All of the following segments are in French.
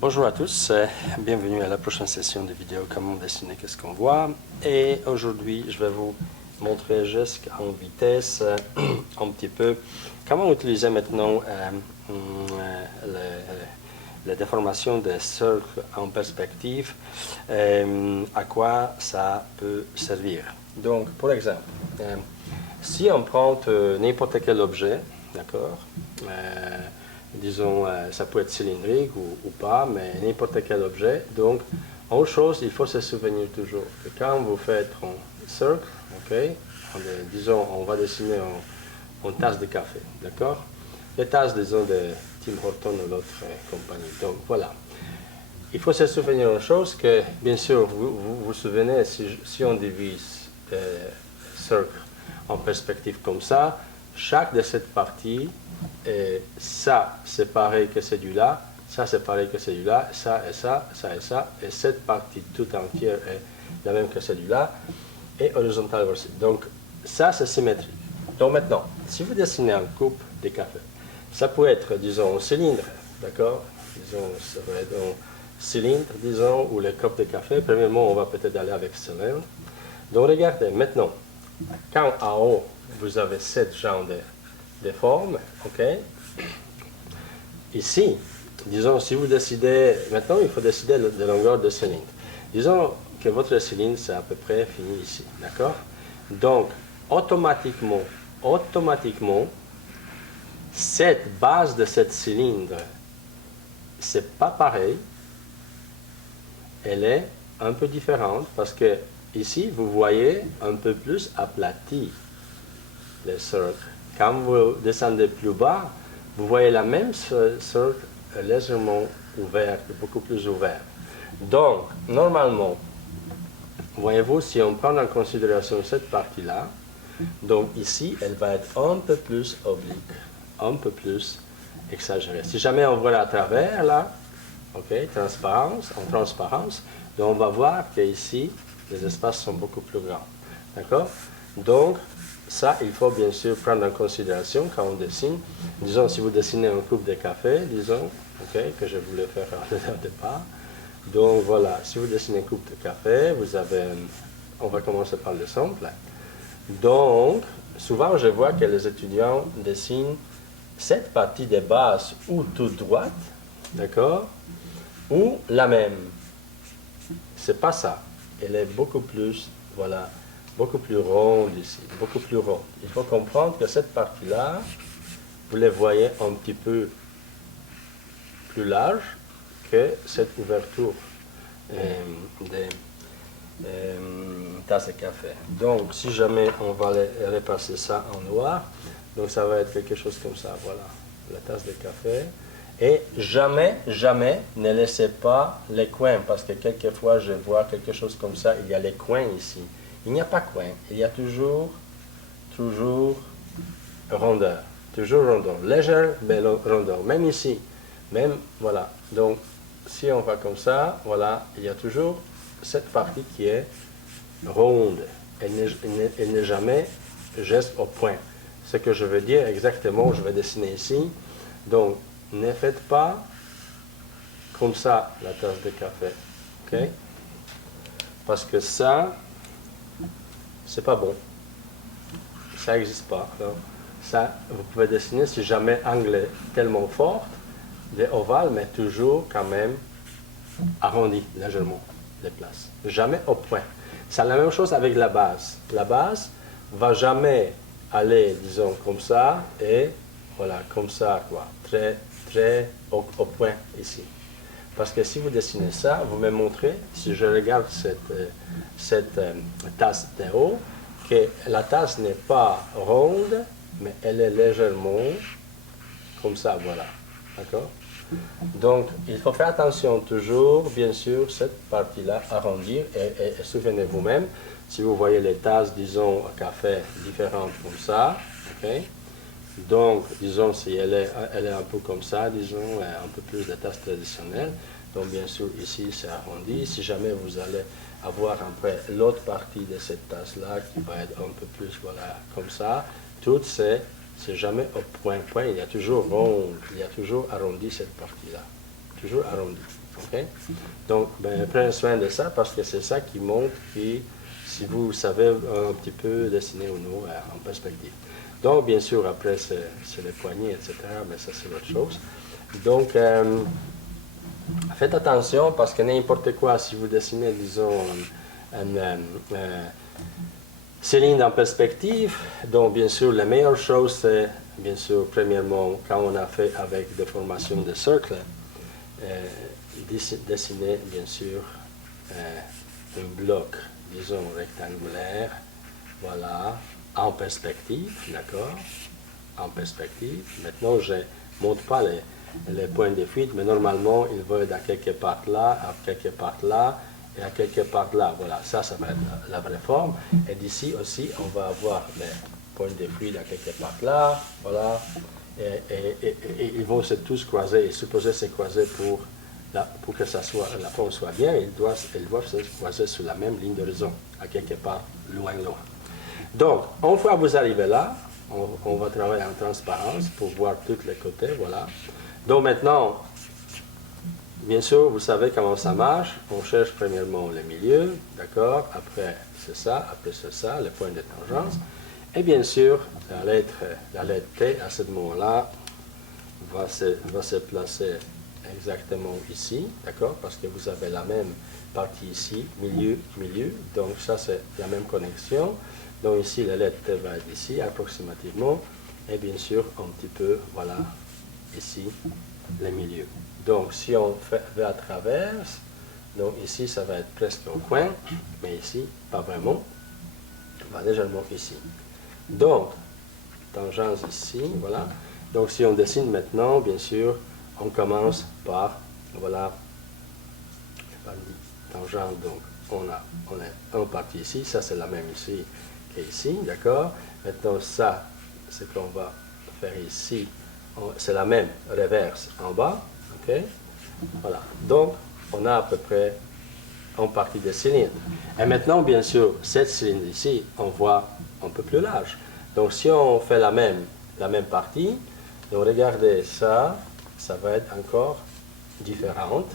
Bonjour à tous, bienvenue à la prochaine session de vidéo comment dessiner qu'est-ce qu'on voit. Et aujourd'hui, je vais vous montrer juste en vitesse un petit peu comment utiliser maintenant la déformation des cercles en perspective, à quoi ça peut servir. Donc, pour exemple, si on prend n'importe quel objet, d'accord, disons, ça peut être cylindrique ou pas, mais n'importe quel objet. Donc, en chose, il faut se souvenir toujours que quand vous faites un cercle, ok, disons, on va dessiner une tasse de café, d'accord? Les tasses, disons, de Tim Hortons ou l'autre compagnie. Donc, voilà. Il faut se souvenir une chose que, bien sûr, vous souvenez, si on divise le cercle en perspective comme ça, chaque de cette partie, ça c'est pareil que celui-là, ça c'est pareil que celui-là, ça et ça, ça et ça, et cette partie tout entière est la même que celui-là, et horizontale aussi. Donc ça c'est symétrique. Donc maintenant, si vous dessinez un coupe de café, ça peut être, disons, un cylindre, d'accord? Disons, ça peut être un cylindre, disons, ou le coupe de café. Premièrement, on va peut-être aller avec cylindre. Donc regardez, maintenant, quand en haut, vous avez cette genre de forme, ok? Ici, disons, si vous décidez, maintenant il faut décider de longueur de cylindre. Disons que votre cylindre, c'est à peu près fini ici, d'accord? Donc, automatiquement, cette base de cette cylindre, c'est pas pareil, elle est un peu différente parce que ici, vous voyez un peu plus aplati le cercle. Quand vous descendez plus bas, vous voyez la même cercle légèrement ouverte, beaucoup plus ouvert. Donc, normalement, voyez-vous, si on prend en considération cette partie-là, donc ici, elle va être un peu plus oblique, un peu plus exagérée. Si jamais on voit à travers, là, ok, en transparence, donc on va voir qu'ici, les espaces sont beaucoup plus grands. D'accord? Donc, ça, il faut bien sûr prendre en considération quand on dessine. Disons, si vous dessinez un coupe de café, disons, ok, que je voulais faire au départ. Donc voilà, si vous dessinez une coupe de café, vous avez, on va commencer par le simple. Donc, souvent je vois que les étudiants dessinent cette partie de base ou toute droite, d'accord, ou la même. C'est pas ça. Elle est beaucoup plus, voilà, beaucoup plus ronde ici, beaucoup plus ronde. Il faut comprendre que cette partie-là, vous les voyez un petit peu plus large que cette ouverture des tasses de café. Donc, si jamais on va repasser ça en noir, donc ça va être quelque chose comme ça, voilà, la tasse de café. Et jamais, jamais ne laissez pas les coins, parce que quelquefois je vois quelque chose comme ça, il y a les coins ici. Il n'y a pas coin, il y a toujours rondeur, légère mais rondeur, même ici, même, voilà. Donc, si on va comme ça, voilà, il y a toujours cette partie qui est ronde, elle n'est jamais juste au point. Ce que je veux dire exactement, je vais dessiner ici, donc, ne faites pas comme ça la tasse de café, ok? Parce que ça, c'est pas bon. Ça n'existe pas. Alors, ça, vous pouvez dessiner si jamais angle tellement fort, des ovales, mais toujours quand même arrondi légèrement les places. Jamais au point. C'est la même chose avec la base. La base va jamais aller, disons, comme ça et voilà, comme ça, quoi. Très au point ici. Parce que si vous dessinez ça, vous me montrez, si je regarde cette tasse de haut, que la tasse n'est pas ronde, mais elle est légèrement comme ça, voilà. D'accord? Donc, il faut faire attention toujours, bien sûr, cette partie-là, arrondir, et souvenez-vous même, si vous voyez les tasses, disons, à café différentes comme ça, ok? Donc, disons, si elle est un peu comme ça, disons, un peu plus de tasses traditionnelles, donc bien sûr, ici, c'est arrondi. Si jamais vous allez avoir après l'autre partie de cette tasse-là, qui va être un peu plus, voilà, comme ça, tout c'est jamais au point, il y a toujours rond, il y a toujours arrondi cette partie-là, toujours arrondi. Okay? Donc, prenez soin de ça parce que c'est ça qui montre que si vous savez un petit peu dessiner ou non en perspective. Donc, bien sûr, après, c'est les poignées, etc., mais ça, c'est autre chose. Donc, faites attention parce que n'importe quoi, si vous dessinez, disons, un cylindre en perspective, donc, bien sûr, la meilleure chose, c'est, bien sûr, premièrement, quand on a fait avec des formations de cercle, dessiner, bien sûr, un bloc, disons, rectangulaire, voilà, en perspective, d'accord? En perspective. Maintenant, je ne montre pas les points de fuite, mais normalement, il va être à quelque part là, à quelque part là, et à quelque part là. Voilà, ça va être la vraie forme. Et d'ici aussi, on va avoir les points de fuite à quelque part là, voilà. Et ils vont se tous croiser, et supposés se croiser pour que la forme soit bien, ils doivent se croiser sur la même ligne d'horizon, à quelque part loin. Donc, une fois que vous arrivez là, on va travailler en transparence pour voir tous les côtés, voilà. Donc maintenant, bien sûr, vous savez comment ça marche. On cherche premièrement le milieu, d'accord? Après, c'est ça, après c'est ça, le point de tangence. Et bien sûr, la lettre T, à ce moment-là, va se placer exactement ici, d'accord? Parce que vous avez la même partie ici, milieu, milieu. Donc ça, c'est la même connexion. Donc ici, la lettre T va être ici, approximativement. Et bien sûr, un petit peu, voilà, ici, le milieu. Donc si on va à travers, donc ici, ça va être presque au coin, mais ici, pas vraiment. On va légèrement ici. Donc, tangence ici, voilà. Donc si on dessine maintenant, bien sûr, on commence par, voilà, tangente, donc on a un partie ici, ça c'est la même ici qu'ici, d'accord? Maintenant ça, ce qu'on va faire ici, c'est la même reverse en bas, ok? Voilà, donc on a à peu près une partie des cylindres. Et maintenant, bien sûr, cette cylindre ici, on voit un peu plus large. Donc si on fait la même partie, donc regardez ça, ça va être encore différente.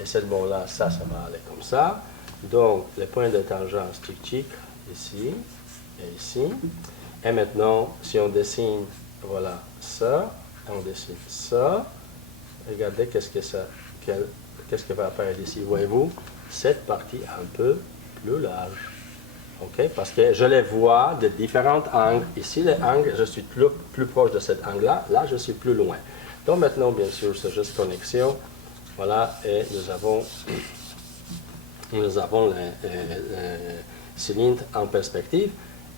Et cette bon-là, ça va aller comme ça. Donc, les points de tangence tic-tic, ici et ici. Et maintenant, si on dessine, voilà, ça, on dessine ça, regardez qu'est-ce que va apparaître ici. Voyez-vous, cette partie un peu plus large. OK? Parce que je les vois de différents angles. Ici, les angles, je suis plus proche de cet angle-là. Là, je suis plus loin. Donc maintenant, bien sûr, c'est juste connexion. Voilà, et nous avons les cylindres en perspective.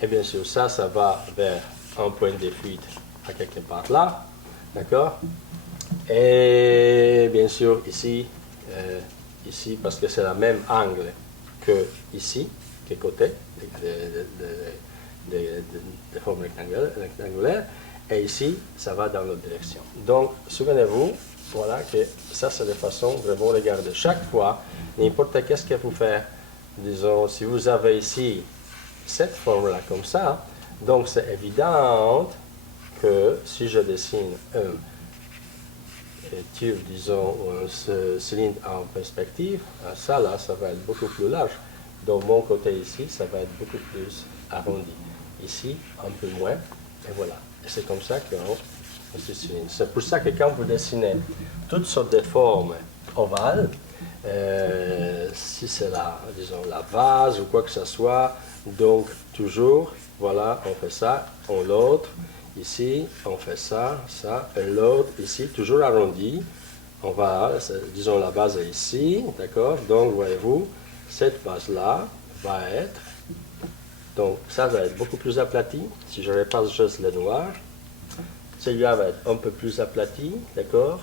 Et bien sûr, ça va vers un point de fuite à quelque part là. D'accord? Et bien sûr, ici, parce que c'est le même angle que ici, que côté, de forme rectangulaire. Et ici, ça va dans l'autre direction. Donc, souvenez-vous, voilà que ça, c'est de façon vraiment regarder. Chaque fois, n'importe qu'est-ce que vous faites, disons, si vous avez ici cette forme-là comme ça, donc c'est évident que si je dessine un tube, disons, un cylindre en perspective, ça là, ça va être beaucoup plus large. Donc mon côté ici, ça va être beaucoup plus arrondi. Ici, un peu moins, et voilà. Et c'est comme ça qu'on dessine. C'est pour ça que quand vous dessinez toutes sortes de formes ovales, si c'est disons, la vase ou quoi que ce soit, donc toujours, voilà, on fait ça, on l'autre, ici, on fait ça, et l'autre, ici, toujours arrondi. On va, disons, la base est ici, d'accord? Donc, voyez-vous, cette base-là va être, donc ça va être beaucoup plus aplati, si je repasse juste le noir. Celui-là va être un peu plus aplati, d'accord?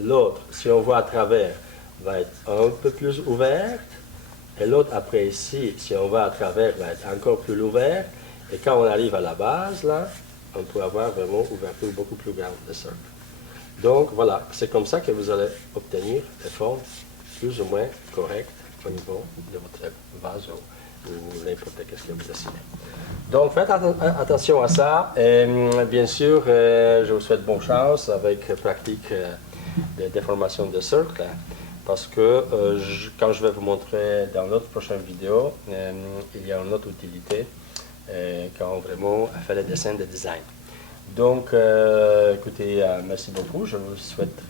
L'autre, si on voit à travers, va être un peu plus ouverte. Et l'autre, après ici, si on va à travers, va être encore plus ouvert. Et quand on arrive à la base, là, on peut avoir vraiment une ouverture beaucoup plus grande de cercle. Donc voilà, c'est comme ça que vous allez obtenir des formes plus ou moins correctes au niveau de votre vase ou n'importe qu'est-ce que vous dessinez. Donc faites attention à ça. Et, bien sûr, je vous souhaite bonne chance avec pratique de déformation de cercle. parce que quand je vais vous montrer dans notre prochaine vidéo, il y a une autre utilité quand vraiment on fait le dessin de design. Donc, écoutez, merci beaucoup. Je vous souhaite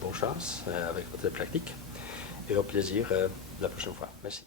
bonne chance avec votre pratique et au plaisir la prochaine fois. Merci.